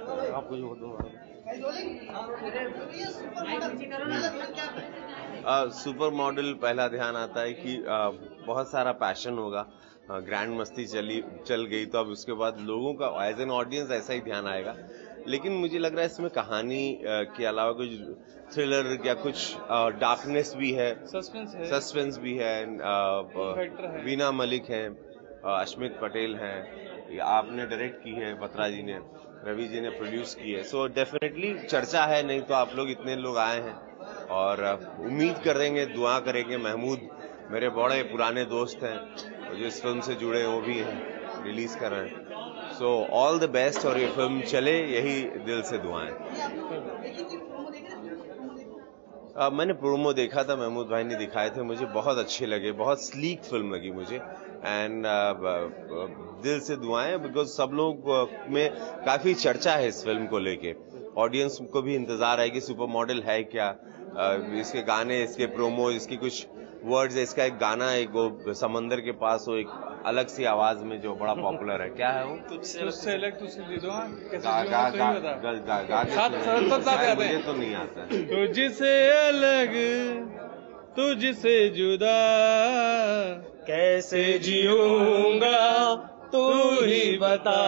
प्यार करें। आपको जो दो सुपर मॉडल पहला ध्यान आता है कि बहुत सारा पैशन होगा, ग्रैंड मस्ती चल गई तो अब उसके बाद लोगों का एज एन ऑडियंस ऐसा ही ध्यान आएगा। लेकिन मुझे लग रहा है इसमें कहानी के अलावा कुछ थ्रिलर या कुछ डार्कनेस भी है, सस्पेंस भी है। वीना मलिक है, अश्मित पटेल है, आपने डायरेक्ट की है, बत्रा जी ने, रवि जी ने प्रोड्यूस की है। सो डेफिनेटली चर्चा है, नहीं तो आप लोग इतने लोग आए हैं और उम्मीद करेंगे, दुआ करेंगे। महमूद मेरे बड़े पुराने दोस्त हैं, जो इस फिल्म से जुड़े वो भी हैं, रिलीज कर रहे हैं। सो ऑल द बेस्ट और ये फिल्म चले, यही दिल से दुआएं। मैंने प्रोमो देखा था, महमूद भाई ने दिखाए थे, मुझे बहुत अच्छे लगे, बहुत स्लीक फिल्म लगी मुझे। एंड दिल से दुआएं, बिकॉज सब लोग में काफी चर्चा है इस फिल्म को लेके। ऑडियंस को भी इंतजार है कि सुपर मॉडल है क्या, इसके गाने, इसके प्रोमो, इसकी कुछ वर्ड्स। इसका एक गाना, एक वो समंदर के पास हो, एक अलग सी आवाज में, जो बड़ा पॉपुलर है। क्या है वो? तुझसे अलग तुझसे दे दो, मुझे तो नहीं आता। तुझसे अलग तुझसे जुदा कैसे जीऊंगा तू ही बता।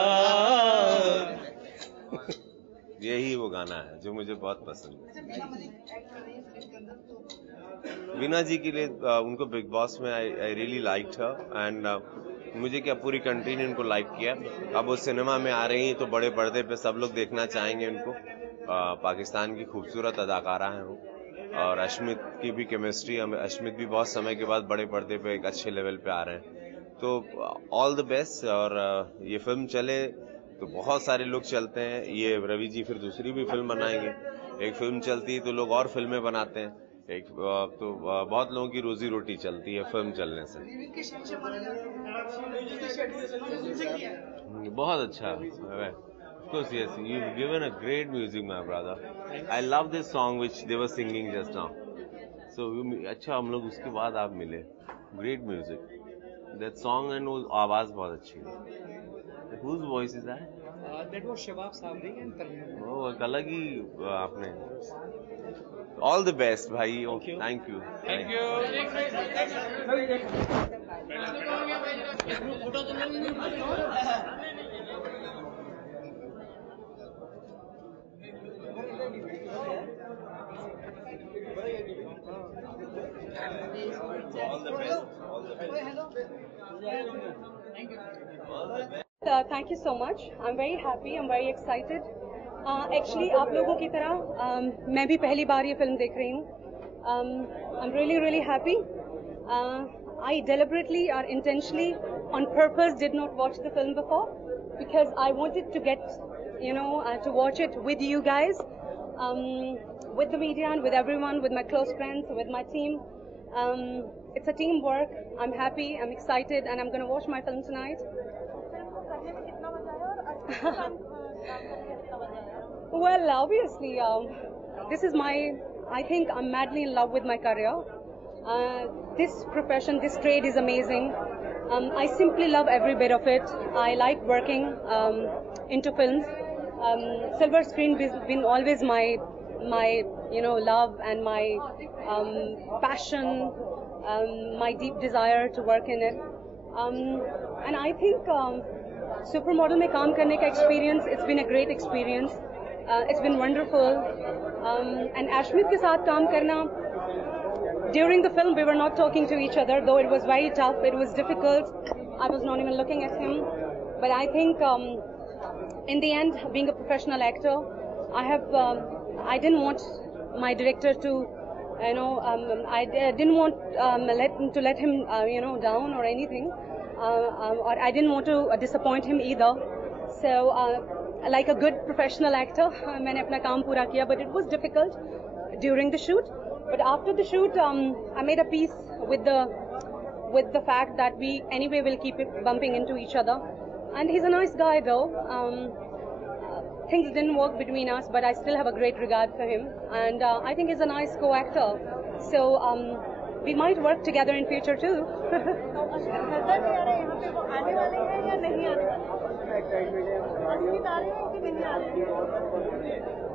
यही वो गाना है जो मुझे बहुत पसंद है। वीना जी के लिए उनको बिग बॉस में I really liked her, and मुझे क्या पूरी कंट्री ने उनको लाइक किया। अब वो सिनेमा में आ रही हैं तो बड़े पर्दे पे सब लोग देखना चाहेंगे उनको। पाकिस्तान की खूबसूरत अदाकारा हैं वो, और अश्मित की भी केमिस्ट्री, अश्मित भी बहुत समय के बाद बड़े पर्दे पे एक अच्छे लेवल पे आ रहे हैं। तो ऑल द बेस्ट, और ये फिल्म चले तो बहुत सारे लोग चलते हैं। ये रवि जी फिर दूसरी भी फिल्म बनाएंगे, एक फिल्म चलती है तो लोग और फिल्में बनाते हैं, एक तो बहुत लोगों की रोजी रोटी चलती है फिल्म चलने से। बहुत अच्छा। Of course, yes, you've given a great music, my brother. I love this song which they were singing just now. So अच्छा, हम लोग उसके बाद आप मिले। Great music. That song and वो आवाज बहुत अच्छी है। Whose voice is that? That was Shabab Sabri and Tarun. वो एक अलग ही आपने। All the best, भाई। Thank you. Thank you. All the best. All the best. Thank you so much. I'm very happy. I'm very excited. Actually, आप लोगों की तरह मैं भी पहली बार ये फिल्म देख रही हूँ. I'm really happy. I deliberately or intentionally, on purpose, did not watch the film before because I wanted to get, to watch it with you guys, with the media and with everyone, with my close friends, with my team. It's a teamwork. I'm happy. I'm excited, and I'm going to watch my film tonight. Well, obviously, this is I think I'm madly in love with my career. This profession, this trade is amazing. I simply love every bit of it. I like working into films. Silver screen has been always my love and my passion, my deep desire to work in it. And I think Supermodel में काम करने का experience, it's been a great experience. It's been wonderful. And Ashmit के साथ काम करना, during the film we were not talking to each other, though it was very tough, it was difficult. I was not even looking at him. But I think in the end, being a professional actor, I didn't want my director to, I didn't want to let him, down or anything. Or I didn't want to disappoint him either. So, like a good professional actor, मैंने अपना काम पूरा किया, but it was difficult during the shoot. But after the shoot, I made a peace with the fact that we anyway will keep it bumping into each other. And he's a nice guy though. Things didn't work between us, but I still have a great regard for him. And I think he's a nice co-actor. So we might work together in future too.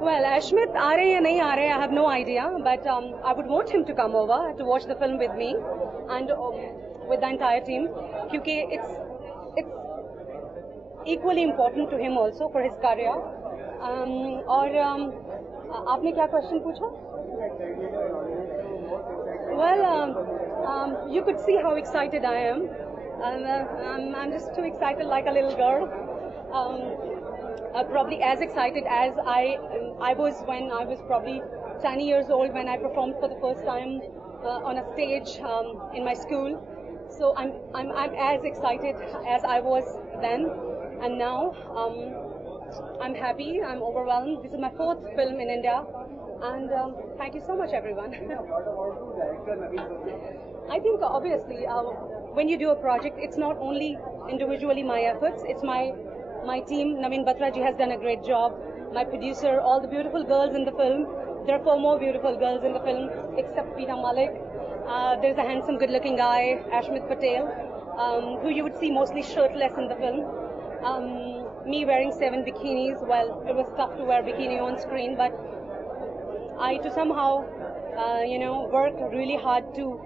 Well, Ashmit aa rahe ya nahi aa rahe, I have no idea, but I would want him to come over to watch the film with me and with the entire team, क्योंकि it's equally important to him also for his career. और आपने क्या question पूछा? Well, you could see how excited I am. I'm just too excited, like a little girl. Probably as excited as I was when I was probably 10 years old when I performed for the first time on a stage in my school. So I'm as excited as I was then, and now I'm happy. I'm overwhelmed. This is my 4th film in India, and thank you so much, everyone. I think obviously when you do a project, it's not only individually my efforts. It's my team. Naveen Batra ji has done a great job. My producer, all the beautiful girls in the film. There are 4 more beautiful girls in the film, except Veena Malik. There's a handsome, good-looking guy, Ashmit Patel, who you would see mostly shirtless in the film. Me wearing 7 bikinis. Well, it was tough to wear bikini on screen, but I to somehow, worked really hard to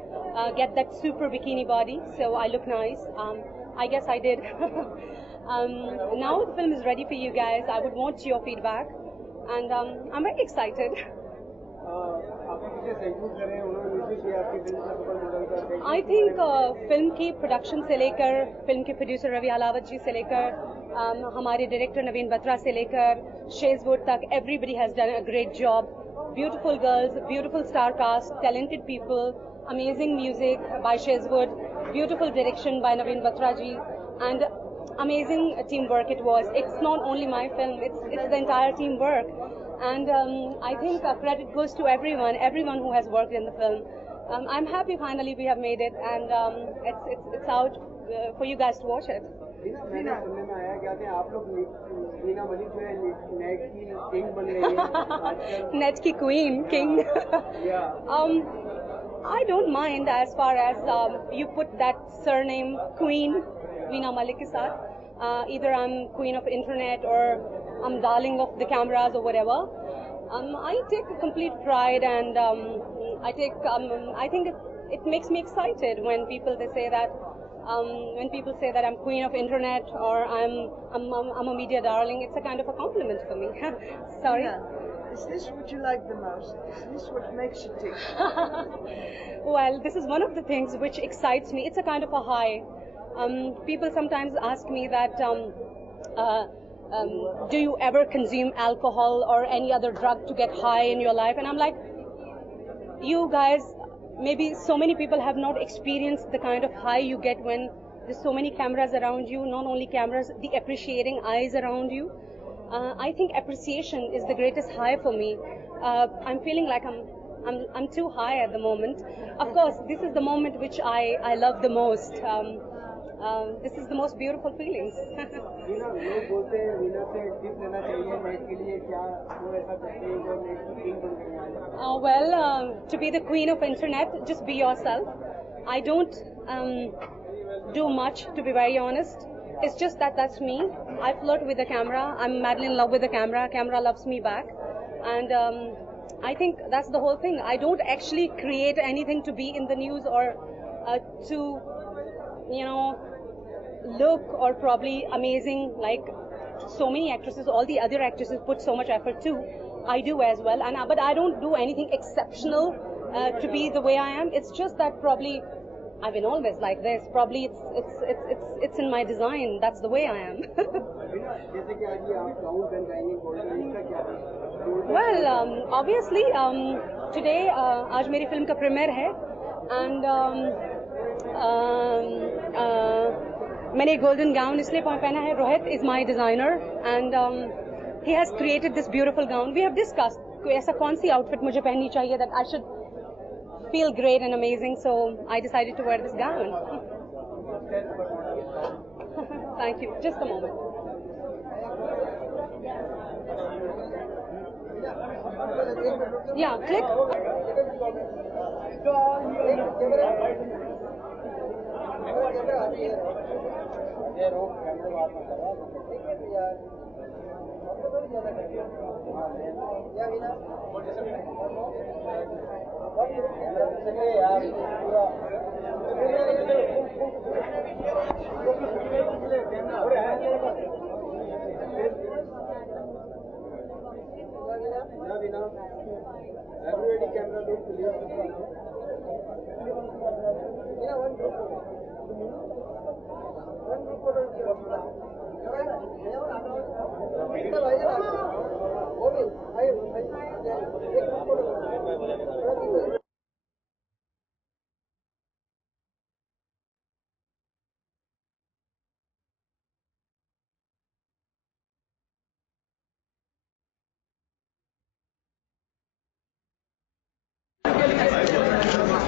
get that super bikini body, so I look nice. I guess I did. Now the film is ready for you guys. I would want your feedback, and I'm very excited. I think film की production से लेकर, film के producer Ravi Ahlawat जी से लेकर, हमारे director नवीन बत्रा से लेकर, शेजवुड तक, everybody has done a great job. Beautiful girls, beautiful star cast, talented people, amazing music by Shezwood, beautiful direction by Naveen Batra ji, and amazing teamwork it was. It's not only my film, it's the entire teamwork. And I think credit goes to everyone who has worked in the film. I'm happy finally we have made it, and it's out for you guys to watch it. मैंने सुनने में आया क्या थे आप लोग वीना मलिक जो है नेट की किंग बन रही है नेट की queen king I don't mind as far as you put that surname Queen Veena Malik ke saath. Either I'm queen of internet or I'm darling of the cameras or whatever. I take complete pride, and I think it makes me excited when people say that I'm queen of internet or I'm a media darling. It's a kind of a compliment for me. Sorry. Yeah. Is this what you like the most? Is this what makes you tick? Well, this is one of the things which excites me. It's a kind of a high. People sometimes ask me that, do you ever consume alcohol or any other drug to get high in your life? And I'm like, you guys, maybe so many people have not experienced the kind of high you get when there's so many cameras around you, not only cameras, the appreciating eyes around you. I think appreciation is the greatest high for me. I'm feeling like I'm too high at the moment. Of course, this is the moment which I love the most. This is the most beautiful feelings. Well, to be the queen of internet, just be yourself. I don't do much, to be very honest. It's just that's me. I flirt with the camera. I'm madly in love with the camera. Camera loves me back. And I think that's the whole thing. I don't actually create anything to be in the news or to, look or probably amazing like so many actresses. All the other actresses put so much effort too. I do as well. But I don't do anything exceptional to be the way I am. It's just that probably I've been always like this. Probably it's in my design. That's the way I am. Well, obviously today आज मेरी film का premiere है, and मैंने golden gown इसलिए पहना है. Rohit is my designer, and he has created this beautiful gown. We have discussed कोई ऐसा कौन सी outfit मुझे पहननी चाहिए that I should feel great and amazing, so I decided to wear this gown. Thank you. Just a moment. Yeah, click.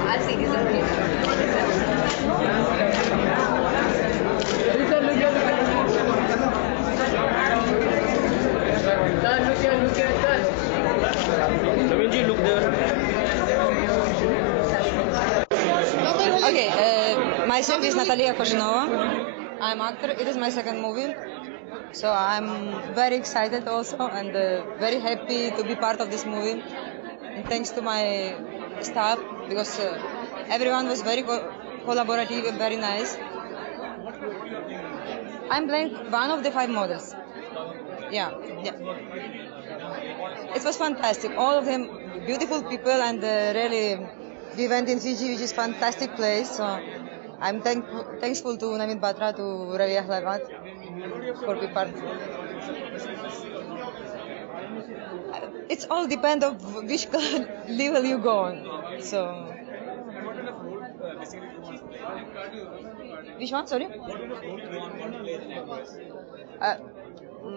I'll see this Naveen look there. Okay, myself is Natalia Koshinova. I'm actor. It is my second movie. So I'm very excited also and very happy to be part of this movie. And thanks to my staff because everyone was very collaborative and very nice. I'm playing one of the 5 models. Yeah. It was fantastic. All of them beautiful people and really we went in Fiji, which is a fantastic place. So I'm thankful to Naveen Batra, to Ravi Ahlavat for being part. It's all depend of which level you go on. So which one? Sorry.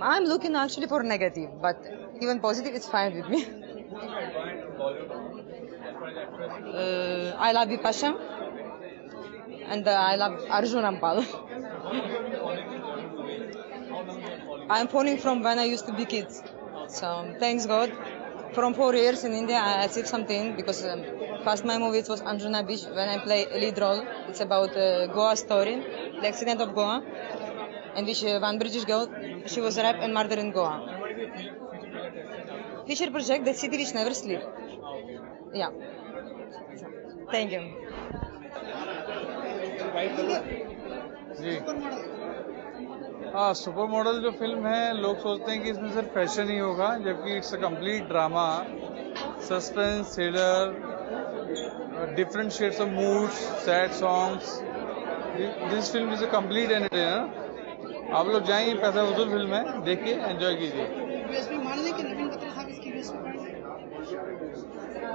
I'm looking actually for negative, but even positive, it's fine with me. I love Vipasha and I love Arjun Rampal. I'm phoning from when I used to be kids. So thanks God. From 4 years in India, I achieved something because first my movie was Anjuna Beach when I play a lead role. It's about Goa story, the accident of Goa, in which one British girl, she was raped and murdered in Goa. Feature project, The City Which Never Sleeps. Yeah. Thank you. जी हाँ, super model जो film है लोग सोचते हैं कि इसमें सिर्फ fashion ही होगा, जबकि it's a complete drama, suspense, thriller, different shades of moods, sad songs. This film is a complete entertainer. आप लोग जाइए, पैसा वसूल फिल्म है, देखिए, एंजॉय कीजिए.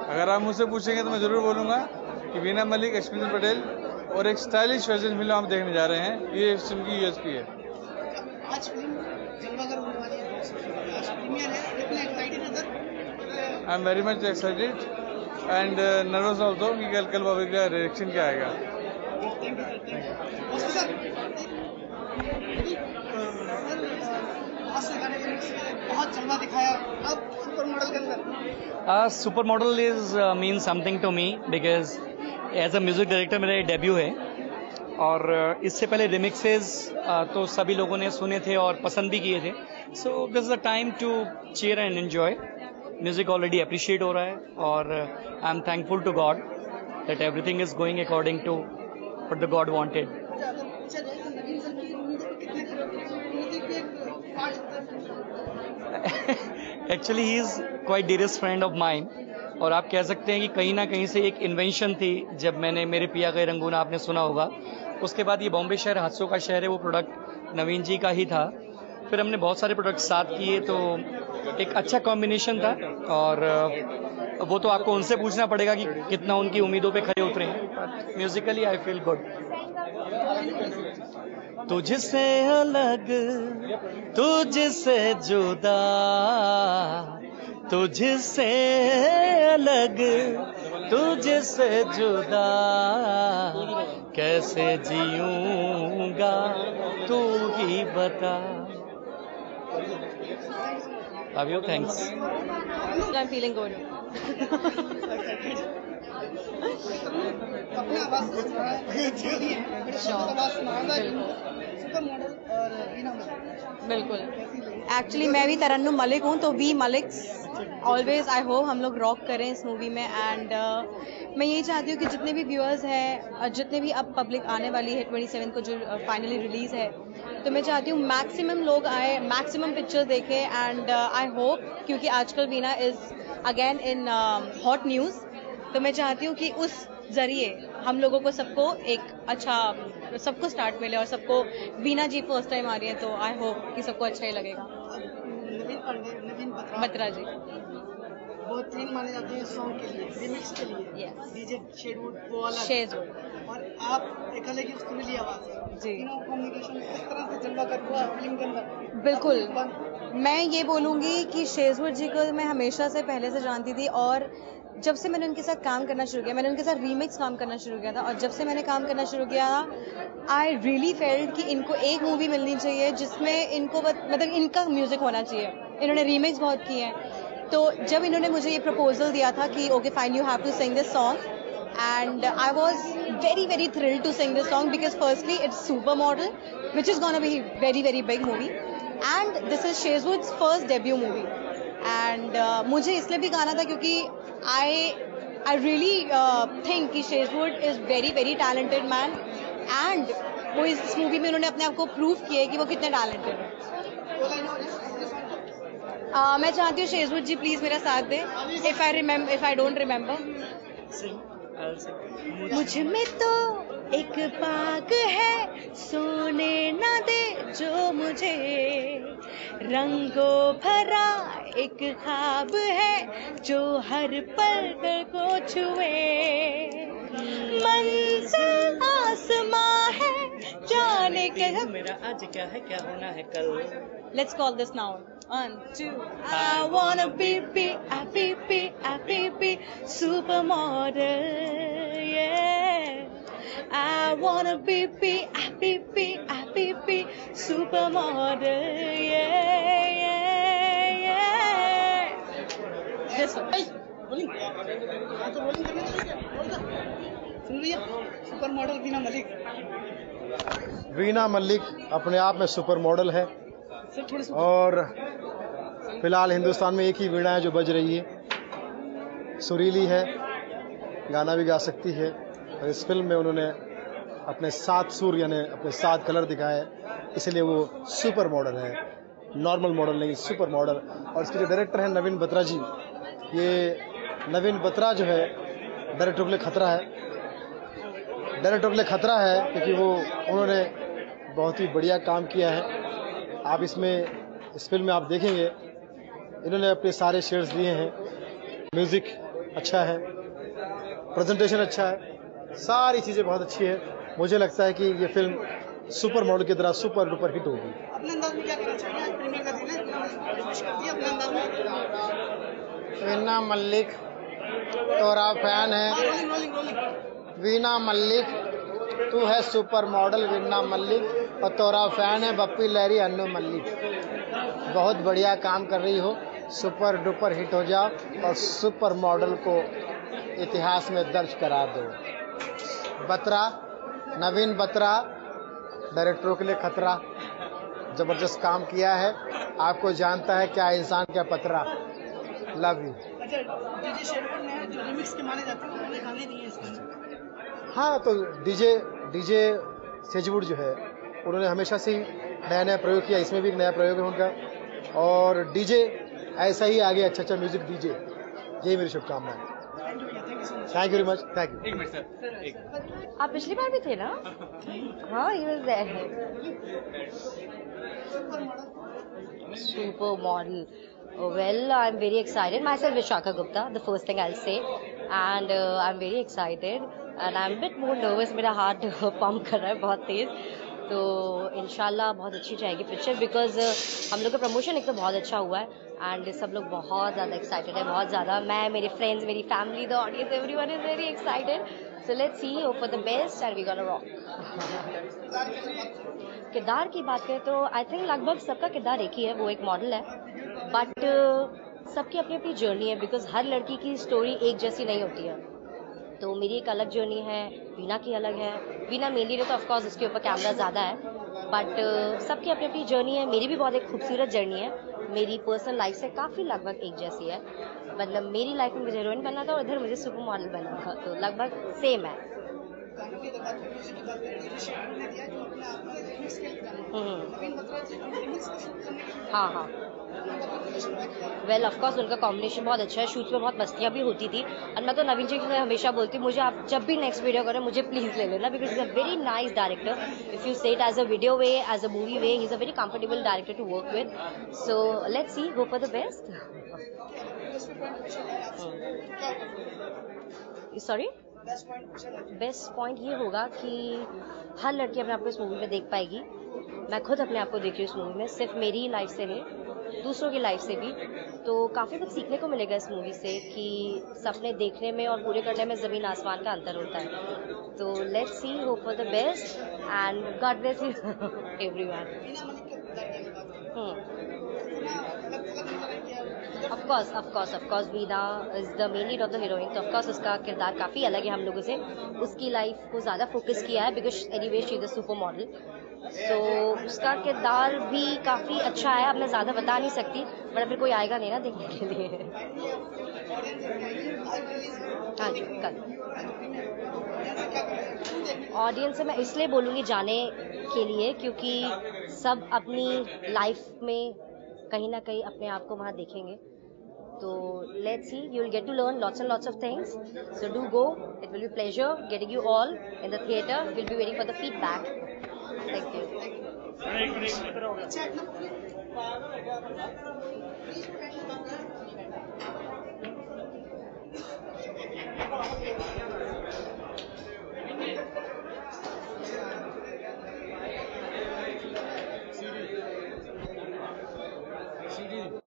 अगर आप मुझसे पूछेंगे तो मैं जरूर बोलूंगा कि वीना मलिक, अश्विनी पटेल और एक स्टाइलिश वर्जन फिल्म हम देखने जा रहे हैं. ये इस फिल्म की यूएसपी है. I am very much excited and nervous also कि कल बाबा का डायरेक्शन क्या आएगा. बहुत जलवा दिखाया. अब सुपर मॉडल के अंदर supermodel is mean something to me because as a music director मेरा डेब्यू है और इससे पहले रिमिक्सेस तो सभी लोगों ने सुने थे और पसंद भी किए थे. So this is a time to cheer and enjoy. Music already appreciate हो रहा है और I am thankful to God that everything is going according to what the God wanted. Actually he is quite dearest friend of mine और आप कह सकते हैं कि कहीं ना कहीं से एक इन्वेंशन थी. जब मैंने मेरे पिया गए रंगून आपने सुना होगा, उसके बाद ये बॉम्बे शहर हादसों का शहर है, वो प्रोडक्ट नवीन जी का ही था. फिर हमने बहुत सारे प्रोडक्ट साथ किए तो एक अच्छा कॉम्बिनेशन था और वो तो आपको उनसे पूछना पड़ेगा कि कितना उनकी उम्मीदों पे खरे उतरे हैं. Musically I feel good. तुझसे अलग, तुझसे जुदा, तुझसे अलग, तुझसे जुदा, कैसे जीऊंगा तू ही बता. Love you, thanks. I'm feeling good. अपने आवाज से सुना है. Sure. सुपर मॉडल और वीना मलिक बिल्कुल कैसी लगी? एक्चुअली मैं भी तरन्नुम मलिक हूँ, तो we Malik always I hope हम लोग रॉक करें इस मूवी में। एंड मैं यही चाहती हूँ कि जितने भी व्यूअर्स हैं, जितने भी अब पब्लिक आने वाली है 27 को जो फाइनली रिलीज़ है, तो मैं चाहती हूँ मैक्सिमम लोग आए, मैक्सिमम पिक्चर देखें। एंड आई होप, क्योंकि आजकल Veena is again in hot news, तो मैं चाहती हूँ कि उस ज़रिए हम लोगों को सबको एक अच्छा सबको स्टार्ट मिले और सबको वीना जी फर्स्ट टाइम आ रही है, तो आई होप कि सबको अच्छा ही लगेगा। नवीन बत्रा जी बहुत ट्रेंड माने जाते हैं सॉन्ग के लिए, रिमिक्स के लिए। Yes. डीजे शेडवुड वो अलग, शेजवुड और आप एक अलग ही सुरीली आवाज है। जी। तीनों कॉम्बिनेशन किस तरह से जलवा कर हुआ फिल्म के अंदर? बिल्कुल। अपन- मैं ये बोलूँगी कि शेजवुड जी को मैं हमेशा से पहले से जानती थी, और जब से मैंने उनके साथ काम करना शुरू किया, मैंने उनके साथ रीमिक्स काम करना शुरू किया था, और जब से मैंने काम करना शुरू किया आई रियली फेल्ट कि इनको एक मूवी मिलनी चाहिए जिसमें इनको मतलब इनका म्यूज़िक होना चाहिए। इन्होंने रीमिक्स बहुत किए हैं, तो जब इन्होंने मुझे ये प्रपोजल दिया था कि okay fine you have to sing this song, and I was very very thrilled to sing this song because firstly it's Supermodel, which is gonna be very very big movie, and this is Shazwood's first debut movie, and मुझे इसलिए भी गाना था क्योंकि I really think कि Shazwood is very very talented man, and वो इस movie में उन्होंने अपने आप को प्रूव किया है कि वो कितने टैलेंटेड है। मैं चाहती हूँ शेजवुड जी प्लीज मेरा साथ दें, इफ आई डोंट रिमेम्बर। मुझ में तो एक बाग है, सोने ना दे जो मुझे, रंगों भरा एक ख्वाब है जो हर पल को छुए, मंजिल आसमां है जाने के मेरा आज क्या है क्या होना है कल। Let's call this now. 1, 2. I wanna be supermodel, yeah. I wanna be supermodel, yeah. This one. Rolling तो रोलिंग करने दो क्या? सुन लिया? Super model Veena Malik. वीना मलिक अपने आप में सुपर मॉडल है, सर थोड़ी सी और फिलहाल हिंदुस्तान में एक ही वीणा है जो बज रही है, सुरीली है, गाना भी गा सकती है, और इस फिल्म में उन्होंने अपने 7 सुर यानी अपने 7 कलर दिखाए हैं, इसलिए वो सुपर मॉडल है, नॉर्मल मॉडल नहीं, सुपर मॉडल। और इसके जो डायरेक्टर हैं नवीन बत्रा जी, ये नवीन बत्रा जो है डायरेक्टर के लिए खतरा है, डायरेक्टर के लिए खतरा है क्योंकि वो उन्होंने बहुत ही बढ़िया काम किया है। आप इस फिल्म में आप देखेंगे इन्होंने अपने सारे शेड्स दिए हैं, म्यूज़िक अच्छा है, प्रेजेंटेशन अच्छा है, सारी चीज़ें बहुत अच्छी है। मुझे लगता है कि ये फिल्म सुपर मॉडल की तरह सुपर डुपर हिट होगी। अपने अंदाज में क्या कहना चाहिए? आज प्रीमियर का दिन है, विश कर दिया अपने अंदाज में। वीना मलिक तोरा फैन है, rolling rolling rolling. Veena Malik तू है सुपर मॉडल वीना मलिक, और तोरा फैन है बप्पी लहरी अन्नू मलिक। बहुत बढ़िया काम कर रही हो, सुपर डुपर हिट हो जाओ और सुपर मॉडल को इतिहास में दर्ज करा दो। बत्रा, नवीन बत्रा डायरेक्टरों के लिए खतरा, जबरदस्त काम किया है, आपको जानता है क्या इंसान क्या पतरा। Love you. अच्छा, डीजे शेडवुड ने जो रिमिक्स के माने जाते हैं उन्होंने गाने दिए इसमें। हाँ, तो डीजे शेजवुड जो है उन्होंने हमेशा से नया नया प्रयोग किया, इसमें भी एक नया प्रयोग है उनका, और डीजे ऐसा ही आगे अच्छा अच्छा म्यूजिक दीजिए, यही मेरी शुभकामनाएं। Thank you very much. Thank you. आप पिछली बार भी थे ना? हाँ, he was there. Supermodel. Well, I'm very excited. Myself, Vishaka Gupta, the first thing I'll say. And I'm very excited. And I'm a bit more nervous. मेरा heart pump कर रहा है बहुत तेज. तो इंशाल्लाह बहुत अच्छी जाएगी पिक्चर, बिकॉज हम लोग का प्रमोशन एक तो बहुत अच्छा हुआ है, एंड सब लोग बहुत ज़्यादा एक्साइटेड है, बहुत ज़्यादा। मैं, मेरे फ्रेंड्स, मेरी family, the audience, everyone is very excited. So let's see, hope for the best and we gonna rock. किरदार की बात करें तो आई थिंक लगभग सबका किरदार एक ही है, वो एक मॉडल है, बट सबकी अपनी अपनी जर्नी है, बिकॉज हर लड़की की स्टोरी एक जैसी नहीं होती है। तो मेरी एक अलग जर्नी है, वीना की अलग है। वीना मेनली तो ऑफकोर्स उसके ऊपर कैमरा ज़्यादा है, बट सबकी अपनी अपनी जर्नी है. मेरी भी बहुत एक खूबसूरत जर्नी है. मेरी पर्सनल लाइफ से काफ़ी लगभग एक जैसी है. मतलब मेरी लाइफ में मुझे हीरोइन बनना था और इधर मुझे सुपर मॉडल बनना था, तो लगभग सेम है. हाँ हाँ. वेल ऑफ कोर्स उनका कॉम्बिनेशन बहुत अच्छा है. शूट्स में बहुत मस्तियाँ भी होती थी. और मैं तो नवीन जी से हमेशा बोलती हूँ, मुझे आप जब भी नेक्स्ट वीडियो करें मुझे प्लीज़ ले लेना, because is a very nice director. If you say it as a video way, as a movie way, he is a very comfortable director to work with. So let's see, hope for the best. Sorry. Best point ये होगा कि हर लड़की अपने आप को इस movie में देख पाएगी. मैं खुद अपने आप को देख रही हूँ इस मूवी में, सिर्फ मेरी लाइफ से नहीं, दूसरों की लाइफ से भी. तो काफ़ी कुछ सीखने को मिलेगा इस मूवी से कि सपने देखने में और पूरे करने में ज़मीन आसमान का अंतर होता है. तो let's see, hope for the best and God bless you everyone. Of course, Veena is the main lead of the heroine. तो ऑफकोर्स उसका किरदार काफ़ी अलग है हम लोगों से. उसकी लाइफ को ज़्यादा फोकस किया है because anyway she is the super model. So उसका किरदार भी काफ़ी अच्छा है. अब मैं ज़्यादा बता नहीं सकती, बट फिर कोई आएगा नहीं ना देखने के लिए. हाँ जी, कल ऑडियंस से मैं इसलिए बोलूँगी जाने के लिए क्योंकि सब अपनी लाइफ में कहीं ना कहीं अपने आप को वहाँ देखेंगे. तो let's see, you will get to learn lots and lots of things. So do go, it will be pleasure getting you all in the theatre. Will be waiting for the feedback. Thank you.